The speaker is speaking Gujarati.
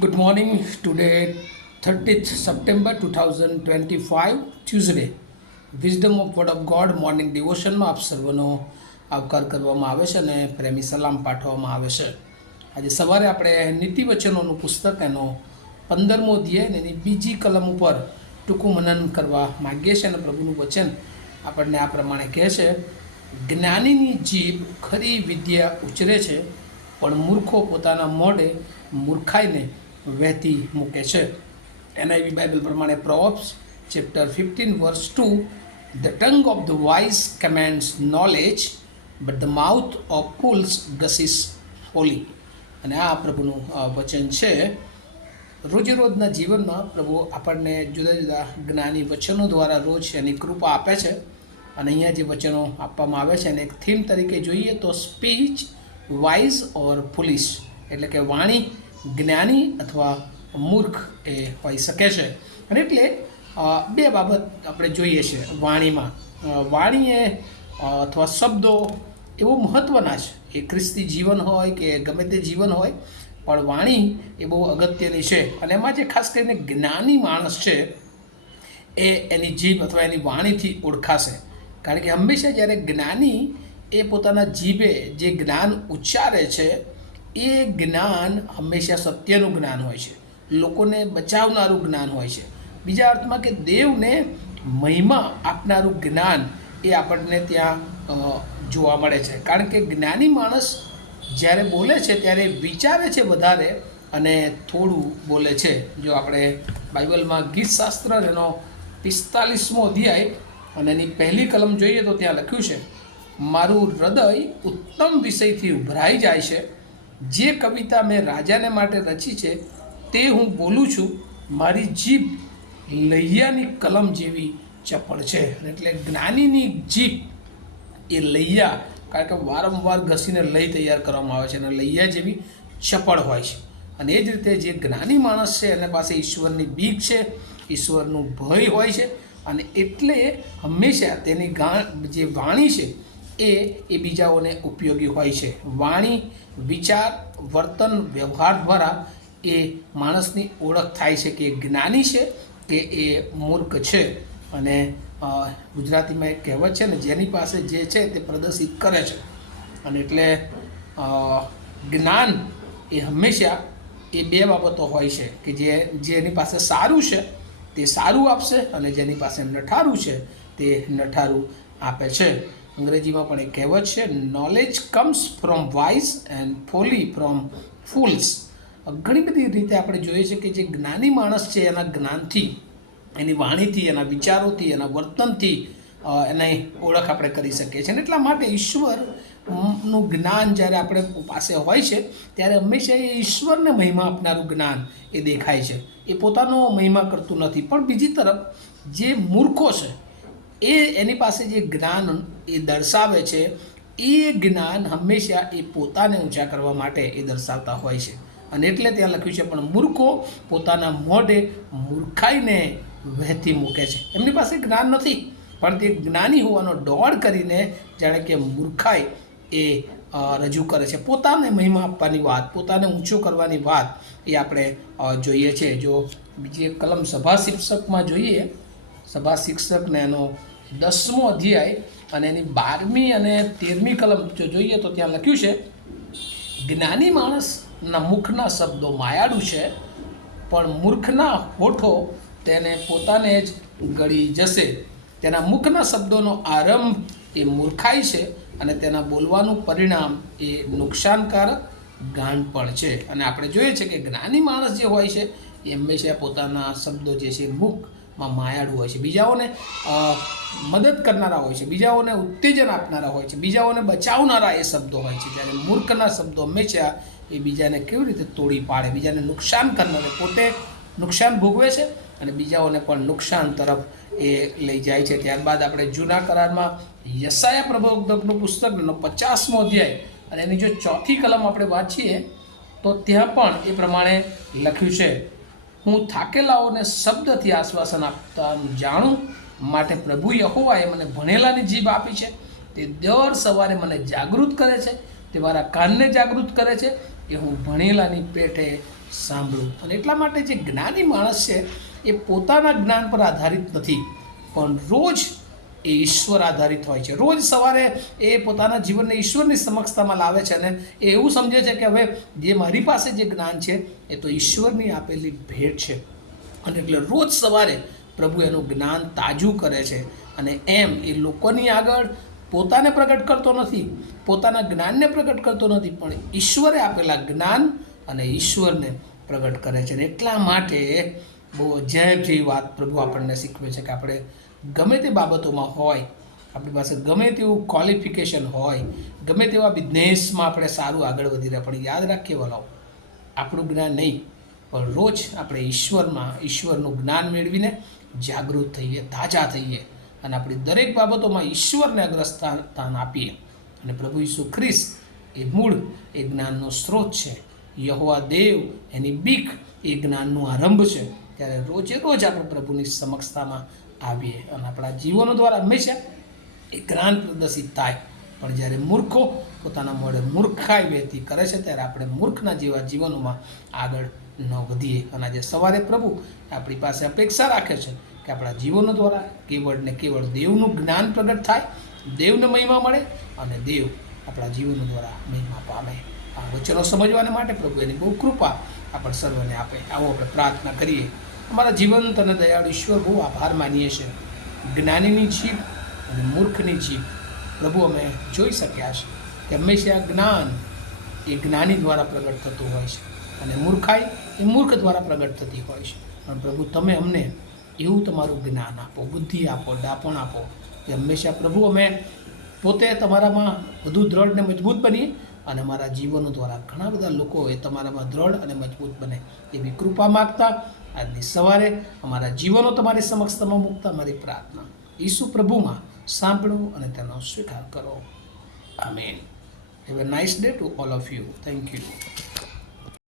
Good morning. Today, 30th September 2025, Tuesday. Wisdom of word of God morning ડિવોશનમાં આપ સર્વનો આવકાર કરવામાં આવે છે અને પ્રેમી સલામ પાઠવવામાં આવે છે. આજે સવારે આપણે નીતિવચનોનું પુસ્તક એનો 15મો અધ્યાય અને એની બીજી કલમ ઉપર ટૂંકું મનન કરવા માગીએ છીએ અને પ્રભુનું વચન આપણને આ પ્રમાણે કહે છે, જ્ઞાનીની જીભ ખરી વિદ્યા ઉછરે છે, પણ મૂર્ખો પોતાના મોઢે મૂર્ખાઈને વહેતી મૂકે છે. NIV બાઇબલ પ્રમાણે પ્રોવર્બ્સ chapter 15 વર્સ 2, the tongue of the wise commands knowledge, but the mouth of fools gushes folly. અને આ પ્રભુનું વચન છે. રોજેરોજના જીવનમાં પ્રભુ આપણને જુદા જુદા જ્ઞાની વચનો દ્વારા રોજ એની કૃપા આપે છે. અને અહીંયા જે વચનો આપવામાં આવે છે એને એક થીમ તરીકે જોઈએ તો સ્પીચ વાઇઝ ઓર ફુલિશ, એટલે કે વાણી જ્ઞાની અથવા મૂર્ખ એ હોઈ શકે છે. અને એટલે બે બાબત આપણે જોઈએ છે વાણીમાં. વાણી એ અથવા શબ્દો એવો મહત્ત્વના છે, એ ખ્રિસ્તી જીવન હોય કે ગમે તે જીવન હોય, પણ વાણી એ બહુ અગત્યની છે. અને એમાં જે ખાસ કરીને જ્ઞાની માણસ છે એ એની જીભ અથવા એની વાણીથી ઓળખાશે. કારણ કે હંમેશા જ્યારે જ્ઞાની એ પોતાના જીભે જે જ્ઞાન ઉચ્ચારે છે એ જ્ઞાન હંમેશા સત્યનું જ્ઞાન હોય છે, લોકોને બચાવનારું જ્ઞાન હોય છે. બીજા અર્થમાં કે દેવને મહિમા આપનારું જ્ઞાન એ આપણને ત્યાં જોવા મળે છે. કારણ કે જ્ઞાની માણસ જ્યારે બોલે છે ત્યારે વિચારે છે વધારે અને થોડું બોલે છે. જો આપણે બાઇબલમાં ગીતશાસ્ત્ર એનો 45મો અધ્યાય અને એની પહેલી કલમ જોઈએ તો ત્યાં લખ્યું છે, મારું હૃદય ઉત્તમ વિષયથી ઉભરાઈ જાય છે, જે કવિતા મેં રાજાને માટે રચી છે તે હું બોલું છું, મારી જીભ લૈયાની કલમ જેવી ચપળ છે. એટલે જ્ઞાનીની જીભ એ લૈયા, કારણ કે વારંવાર ઘસીને લઈ તૈયાર કરવામાં આવે છે, અને લૈયા જેવી ચપળ હોય છે. અને એ જ રીતે જે જ્ઞાની માણસ છે એના પાસે ઈશ્વરની બીક છે, ઈશ્વરનું ભય હોય છે, અને એટલે હંમેશા તેની જે વાણી છે એ બીજાઓને ઉપયોગી હોય છે. વાણી, વિચાર, વર્તન, વ્યવહાર દ્વારા એ માણસની ઓળખ થાય છે કે એ જ્ઞાની છે કે એ મૂર્ખ છે. અને ગુજરાતીમાં એક કહેવત છે ને, જેની પાસે જે છે તે પ્રદર્શિત કરે છે. અને એટલે જ્ઞાન એ હંમેશા એ બે બાબતો હોય છે કે જેની પાસે સારું છે તે સારું આપશે, અને જેની પાસે નઠારું છે તે નઠારું આપે છે. અંગ્રેજીમાં પણ એક કહેવત છે, knowledge comes from wise and folly from fools. ઘણી બધી રીતે આપણે જોઈએ છે કે જે જ્ઞાની માણસ છે એના જ્ઞાનથી, એની વાણીથી, એના વિચારોથી, એના વર્તનથી એની ઓળખ આપણે કરી શકીએ છીએ. અને એટલા માટે ઈશ્વરનું જ્ઞાન જ્યારે આપણે પાસે હોય છે ત્યારે હંમેશા એ ઈશ્વરને મહિમા આપનારું જ્ઞાન એ દેખાય છે. એ પોતાનો મહિમા કરતું નથી. પણ બીજી તરફ જે મૂર્ખો છે એની પાસે જે જ્ઞાન એ દર્શાવે છે એ જ્ઞાન હંમેશા એ પોતાને ઊંચા કરવા માટે એ દર્શાવતા હોય છે. અને એટલે ત્યાં લખ્યું છે, પણ મૂર્ખો પોતાના મોઢે મૂર્ખાઈને વહેતી મૂકે છે. એમની પાસે જ્ઞાન નથી, પણ તે જ્ઞાની હોવાનો દોડ કરીને જાણે કે મૂર્ખાઈ એ રજૂ કરે છે. પોતાને મહિમા આપવાની વાત, પોતાને ઊંચો કરવાની વાત એ આપણે જોઈએ છે. જો બીજી એક કલમ સભા શિક્ષકમાં જોઈએ, સભા શિક્ષકને એનો 10મો અધ્યાય અને એની 12મી અને 13મી કલમ જો જોઈએ તો ત્યાં લખ્યું છે, જ્ઞાની માણસના મુખના શબ્દો માયાળું છે, પણ મૂર્ખના હોઠો તેને પોતાને જ ગળી જશે. તેના મુખના શબ્દોનો આરંભ એ મૂર્ખાઈ છે, અને તેના બોલવાનું પરિણામ એ નુકસાનકારક ગાંડપણ છે. અને આપણે જોઈએ છે કે જ્ઞાની માણસ જે હોય છે એ હંમેશા પોતાના શબ્દો જે છે મુખમાં માયાળું હોય છે, બીજાઓને મદદ કરનારા હોય છે, બીજાઓને ઉત્તેજન આપનારા હોય છે, બીજાઓને બચાવનારા એ શબ્દો હોય છે. જ્યારે મૂર્ખના શબ્દો હંમેશા એ બીજાને કેવી રીતે તોડી પાડે, બીજાને નુકસાન કરનારે, પોતે નુકસાન ભોગવે છે અને બીજાઓને પણ નુકસાન તરફ એ લઈ જાય છે. ત્યારબાદ આપણે જૂના કરારમાં યશાયા પ્રબોધકનું પુસ્તકનો 50મો અધ્યાય અને એની જો 4થી કલમ આપણે વાંચીએ તો ત્યાં પણ એ પ્રમાણે લખ્યું છે, હું થાકેલાઓને શબ્દથી આશ્વાસન આપતા જાણું, માટે પ્રભુ યહોવાએ મને ભણેલાની જીભ આપી છે. તે દર સવારે મને જાગૃત કરે છે, તે મારા કાનને જાગૃત કરે છે કે હું ભણેલાની પેઠે સાંભળવું. અને એટલા માટે જે જ્ઞાની માણસ છે એ પોતાના જ્ઞાન પર આધારિત નથી, પણ રોજ એ ઈશ્વર આધારિત હોય છે. રોજ સવારે એ પોતાના જીવનને ઈશ્વરની સમક્ષતામાં લાવે છે અને એ એવું સમજે છે કે હવે જે મારી પાસે જે જ્ઞાન છે એ તો ઈશ્વરની આપેલી ભેટ છે. અને એટલે રોજ સવારે પ્રભુ એનું જ્ઞાન તાજું કરે છે અને એમ એ લોકોની આગળ પોતાને પ્રગટ કરતો નથી, પોતાના જ્ઞાનને પ્રગટ કરતો નથી, પણ ઈશ્વરે આપેલા જ્ઞાન અને ઈશ્વરને પ્રગટ કરે છે. અને એટલા માટે બહુ અજાયબ જેવી વાત પ્રભુ આપણને શીખવે છે કે આપણે ગમે તે બાબતોમાં હોય, આપણી પાસે ગમે તેવું ક્વોલિફિકેશન હોય, ગમે તેવા બિઝનેસમાં આપણે સારું આગળ વધી રહ્યા, પણ યાદ રાખીએ વલાઓ, આપણું જ્ઞાન નહીં, પણ રોજ આપણે ઈશ્વરનું જ્ઞાન મેળવીને જાગૃત થઈએ, તાજા થઈએ અને આપણી દરેક બાબતોમાં ઈશ્વરને અગ્રસ્થાન આપીએ. અને પ્રભુ ઈસુ ખ્રિસ્ત એ મૂળ એ જ્ઞાનનો સ્ત્રોત છે. યહોવા દેવ એની બીક એ જ્ઞાનનો આરંભ છે. ત્યારે રોજે રોજ આપણે પ્રભુની સમક્ષતામાં આવીએ અને આપણા જીવનો દ્વારા હંમેશા એ જ્ઞાન પ્રદર્શિત થાય. પણ જ્યારે મૂર્ખો પોતાના મોઢે મૂર્ખાઈ વ્યક્તિ કરે છે ત્યારે આપણે મૂર્ખના જેવા જીવનોમાં આગળ ન વધીએ. અને આજે સવારે પ્રભુ આપણી પાસે અપેક્ષા રાખે છે કે આપણા જીવનો દ્વારા કેવળ ને કેવળ દેવનું જ્ઞાન પ્રગટ થાય, દેવને મહિમા મળે અને દેવ આપણા જીવનો દ્વારા મહિમા પામે. આ વચનો સમજવાને માટે પ્રભુ એની બહુ કૃપા આપણે સર્વને આપે. આવો આપણે પ્રાર્થના કરીએ. અમારા જીવંત અને દયાળુ ઈશ્વર, બહુ આભાર માનીએ છીએ. જ્ઞાનીની જીભ અને મૂર્ખની જીભ પ્રભુ અમે જોઈ શક્યા છે કે હંમેશા જ્ઞાન એ જ્ઞાની દ્વારા પ્રગટ થતું હોય છે અને મૂર્ખાઈ એ મૂર્ખ દ્વારા પ્રગટ થતી હોય છે. પણ પ્રભુ તમે અમને એવું તમારું જ્ઞાન આપો, બુદ્ધિ આપો, ડાપણ આપો કે હંમેશા પ્રભુ અમે પોતે તમારામાં વધુ દ્રઢ ને મજબૂત બનીએ અને અમારા જીવનો દ્વારા ઘણા બધા લોકો એ તમારામાં દ્રઢ અને મજબૂત બને એવી કૃપા માગતા આજની સવારે અમારા જીવનો તમારી સમક્ષતામાં મૂકતા મારી પ્રાર્થના ઈસુ પ્રભુમાં સાંભળો અને તેનો સ્વીકાર કરો. Amen. Have a nice day to all of you. Thank you.